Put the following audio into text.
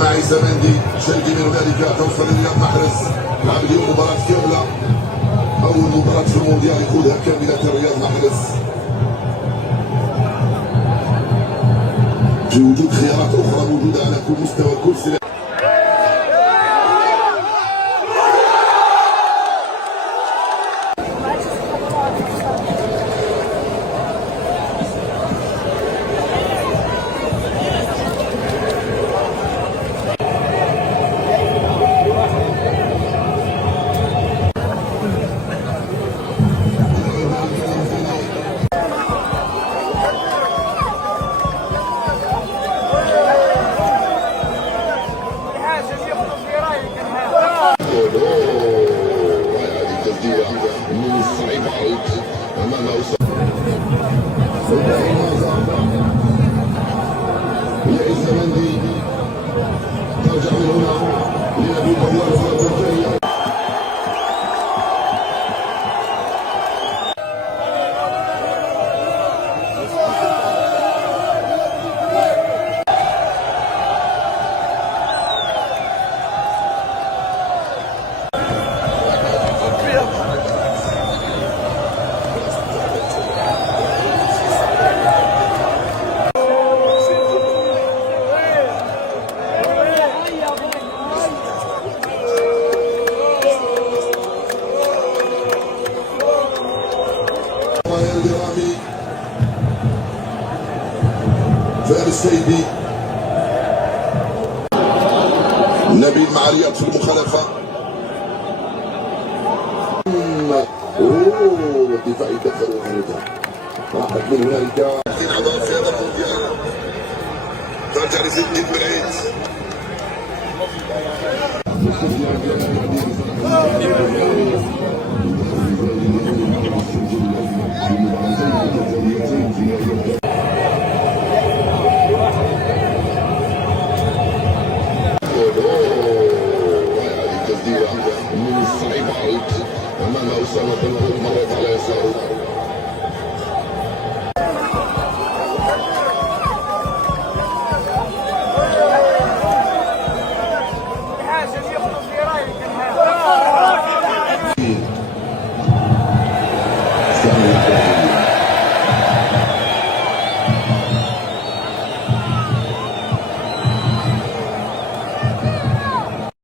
معي زمندي شلقي من هنالك توصل لرياض محرز. لعب اليوم مباراة كاملة، أول مباراة في المونديال يقودها كاملة رياض محرز، في وجود خيارات أخرى موجودة على كل مستوى كل سنة. فارس السيدي نبيل مع رياض في المخالفة. الدفاع يدخل وخرجها، راحت من هنالك اعضاء في هذا المونديال. ترجع لزيد بن العيد.